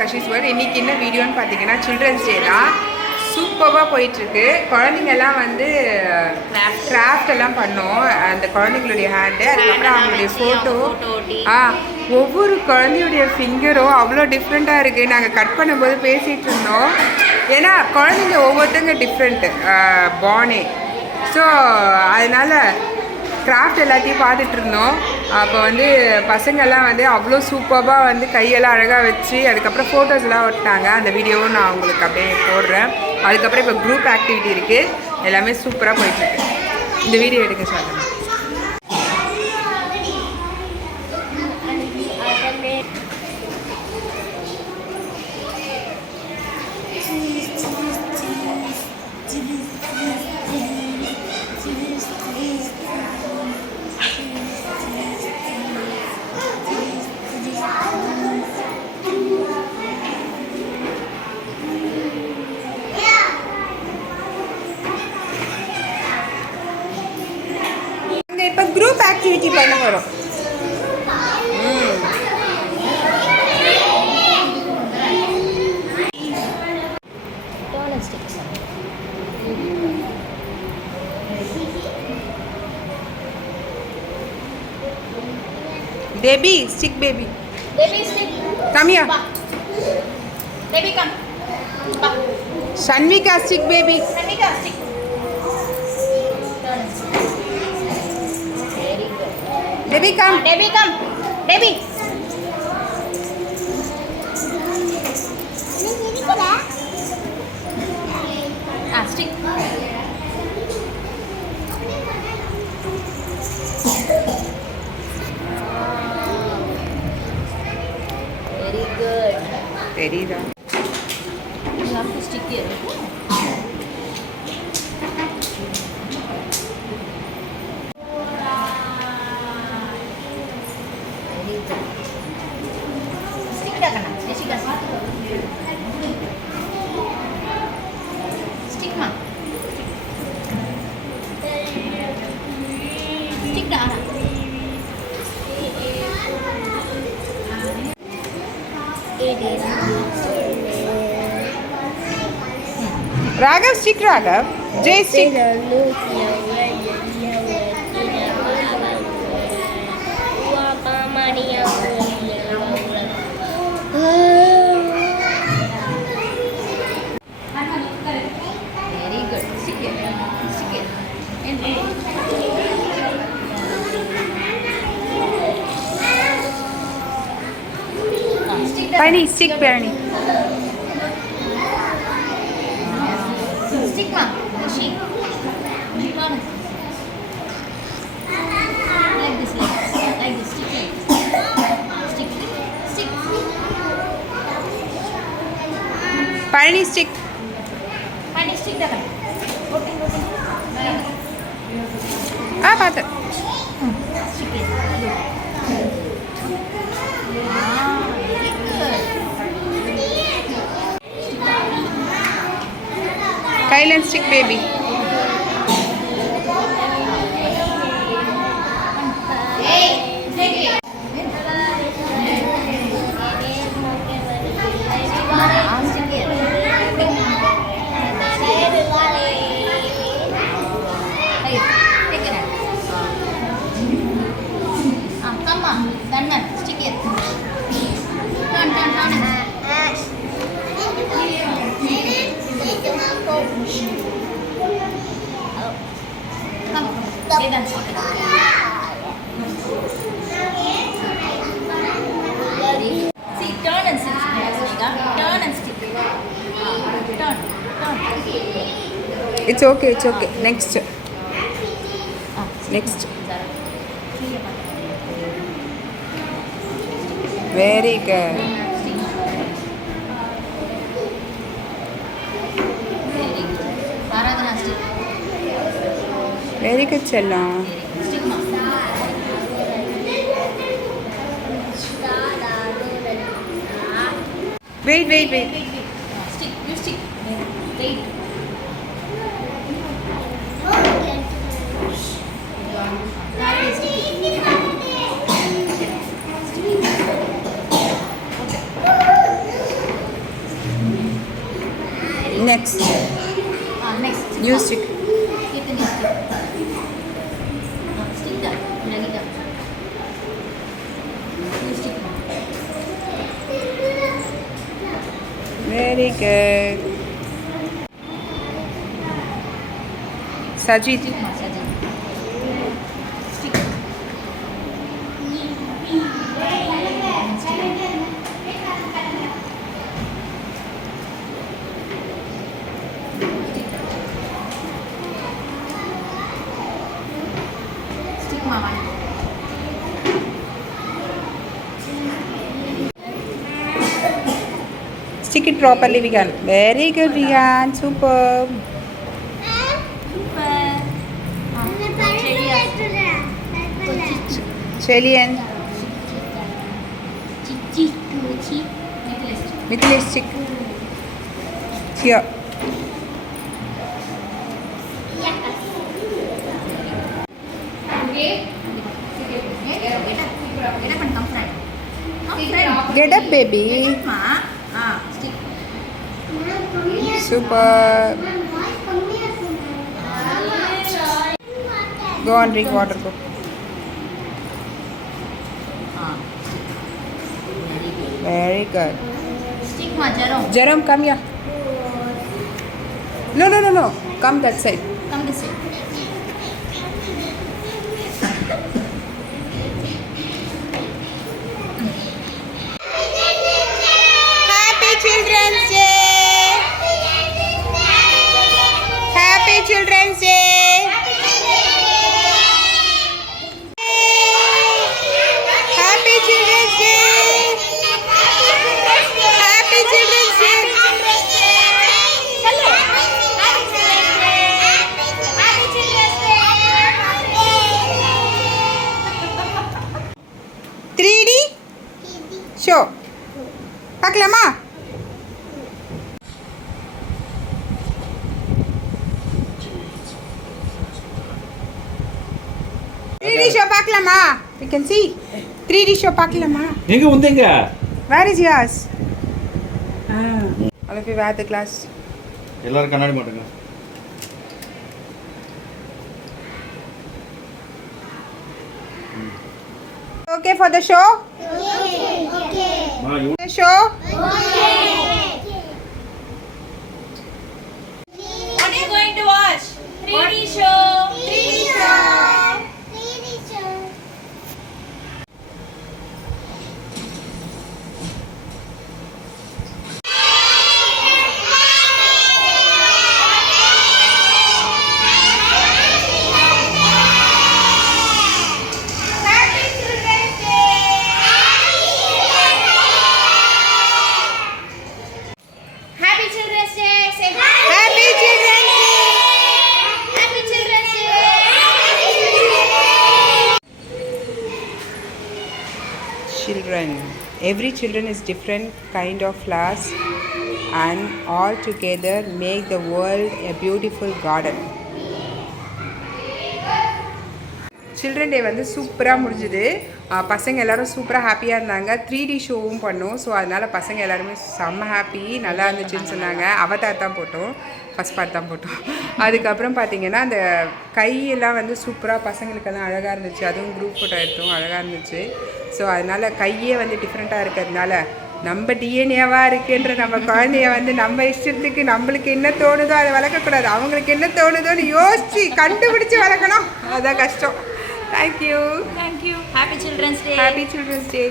கஷிஸ் வேர்ல்ட். இன்றைக்கி என்ன வீடியோன்னு பார்த்தீங்கன்னா சில்ட்ரன்ஸ் டே தான். சூப்பராக போயிட்டுருக்கு. குழந்தைங்கெல்லாம் வந்து கிராஃப்ட் எல்லாம் பண்ணோம். அந்த குழந்தைங்களுடைய ஹேண்டு, அதுக்கப்புறம் அவங்களுடைய ஃபோட்டோ. ஒவ்வொரு குழந்தையுடைய ஃபிங்கரும் அவ்வளோ டிஃப்ரெண்ட்டாக இருக்குது. நாங்கள் கட் பண்ணும்போது பேசிகிட்டு இருந்தோம். ஏன்னா குழந்தைங்க ஒவ்வொருத்தங்க டிஃப்ரெண்ட்டு பானே. ஸோ அதனால் கிராஃப்ட் எல்லாத்தையும் பார்த்துட்டு இருந்தோம். அப்போ வந்து பசங்கள்லாம் வந்து அவ்வளோ சூப்பராக வந்து கையெல்லாம் அழகாக வச்சு அதுக்கப்புறம் ஃபோட்டோஸ்லாம் ஒட்டினாங்க. அந்த வீடியோவும் நான் உங்களுக்கு அப்படியே போடுறேன். அதுக்கப்புறம் இப்போ குரூப் ஆக்டிவிட்டி இருக்குது. எல்லாமே சூப்பராக போயிட்டுருக்கு. இந்த வீடியோ எடுக்க சொல்லுங்கள். இப்போ குரூப் ஆக்டிவிட்டி பண்ண போகிறோம். Baby, stick baby. Baby stick. Come here. Baby come. Shanvika stick baby. Shanvika stick. Baby come. Baby come. Baby. Stick. Very good. Very good. You have to stick here. Stick dah kena. Stick dah. Stick mah. Stick dah. Raghav, stick Raghav. Jay, stick. Very good. Stick it. Stick it. Penny, stick Penny. Stick ma. Machine. Like this, like this. Stick it. Stick. Stick. Penny, stick. Penny stick dah kan? Open. Ah, patut. Stick it. Very good. Kyle stick baby. Hey, take it. Stick it. Hey, take it. Come on, then stick it. Turn. Come. Stay then. See, turn and stick. Turn and stick. Turn. It's okay. Next. Very good. Aradhana stick. Very good, Chella. Stick ma. Wait. Stick. You stick. Wait. Stick. next. Next. New stick. Keep the new stick. Stick dah. Lagi dah. New stick. Very good. Sajid. Stick mah saja. Stick. Stick mama. Stick it properly, Vigan. Very good, Vigan. Super. Super. Chelian. Cici, kuci, Nicholas. Mithilesh stick. Here. Get up, baby. Stick. Super. Go and drink water. Go. Very good. Stick mah Jerome. Jerome, come here. No. Come that side. Come this way. Happy Children's Day. Happy Children's Day. Happy Children's Day. Happy Children's Day. Hello. 3D show. பார்க்கலாமா? 3D show பார்க்கலாமா? We can see. 3D show பார்க்கலாமா? எங்க வந்தீங்க? Where is yours? All of you wear the glass. எல்லாரும் கண்ணாடி மாட்டுங்க. Okay for the show? மா you The show? What are you going to watch? 3D show. 3D show. Happy Children's Day. Say hi. Happy Children's Day. Happy Children's Day. Children. Every children is different kind of flowers and all together make the world a beautiful garden. Children day வந்து சூப்பராக முடிஞ்சுது. பசங்க எல்லோரும் சூப்பராக ஹாப்பியாக இருந்தாங்க. 3D ஷோவும் பண்ணோம். ஸோ அதனால் பசங்க எல்லாருமே செம்ம ஹாப்பி, நல்லா இருந்துச்சுன்னு சொன்னாங்க. அவதார் தான் போட்டோம், ஃபஸ்ட் பார்ட் தான் போட்டோம். அதுக்கப்புறம் பார்த்திங்கன்னா அந்த கையெல்லாம் வந்து சூப்பராக பசங்களுக்கெல்லாம் அழகாக இருந்துச்சு. அதுவும் குரூப் ஃபோட்டோ எடுத்தோம், அழகாக இருந்துச்சு. ஸோ அதனால் கையே வந்து டிஃப்ரெண்ட்டாக இருக்கிறதுனால நம்ம டிஎன்ஏவாக இருக்குன்ற நம்ம குழந்தைய வந்து நம்ம இஷ்டத்துக்கு நம்மளுக்கு என்ன தோணுதோ அதை வளர்க்கக்கூடாது. அவங்களுக்கு என்ன தோணுதோன்னு யோசித்து கண்டுபிடிச்சி வளர்க்கணும். அதுதான் கஷ்டம். Thank you. Thank you. Happy Children's Day. Happy Children's Day.